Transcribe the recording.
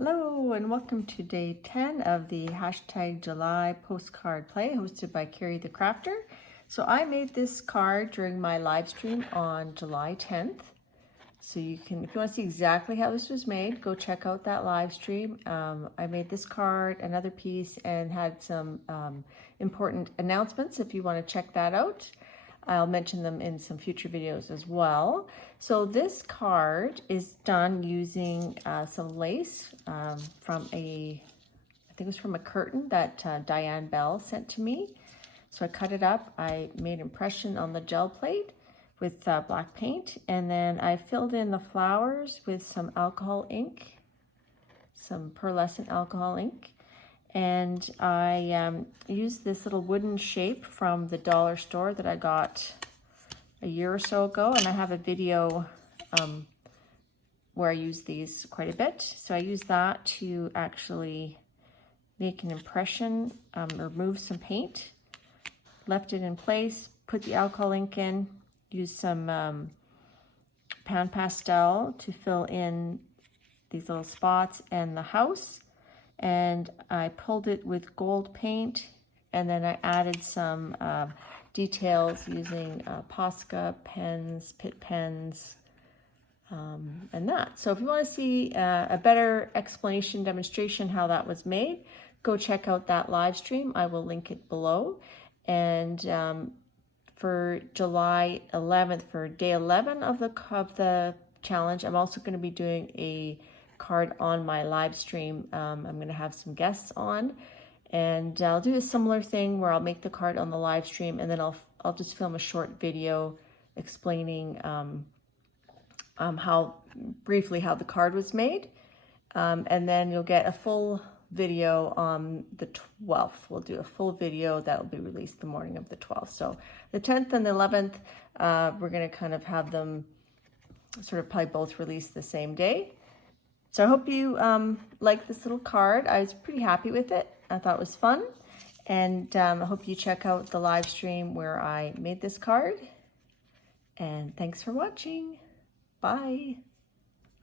Hello and welcome to day 10 of the hashtag July postcard play hosted by Carrie the Crafter. So I made this card during my live stream on July 10th. So you can, if you want to see exactly how this was made, go check out that live stream. I made this card, another piece, and had some important announcements if you want to check that out. I'll mention them in some future videos as well. So this card is done using some lace from I think it was from a curtain that Diane Bell sent to me. So I cut it up, I made impression on the gel plate with black paint, and then I filled in the flowers with some alcohol ink, some pearlescent alcohol ink. And I used this little wooden shape from the dollar store that I got a year or so ago, and I have a video where I use these quite a bit. So I used that to actually make an impression, remove some paint, left it in place, put the alcohol ink in, used some pan pastel to fill in these little spots and the house. And I pulled it with gold paint, and then I added some details using Posca pens, Pitt pens, and that. So if you want to see a better explanation, demonstration how that was made, go check out that live stream. I will link it below. And for July 11th, for day 11 of the challenge, I'm also going to be doing a card on my live stream. I'm going to have some guests on, and I'll do a similar thing where I'll make the card on the live stream, and then I'll just film a short video explaining briefly how the card was made, and then you'll get a full video on the 12th. We'll do a full video that will be released the morning of the 12th. So the 10th and the 11th, we're going to kind of have them sort of probably both released the same day. So I hope you like this little card. I was pretty happy with it. I thought it was fun. And I hope you check out the live stream where I made this card. And thanks for watching. Bye.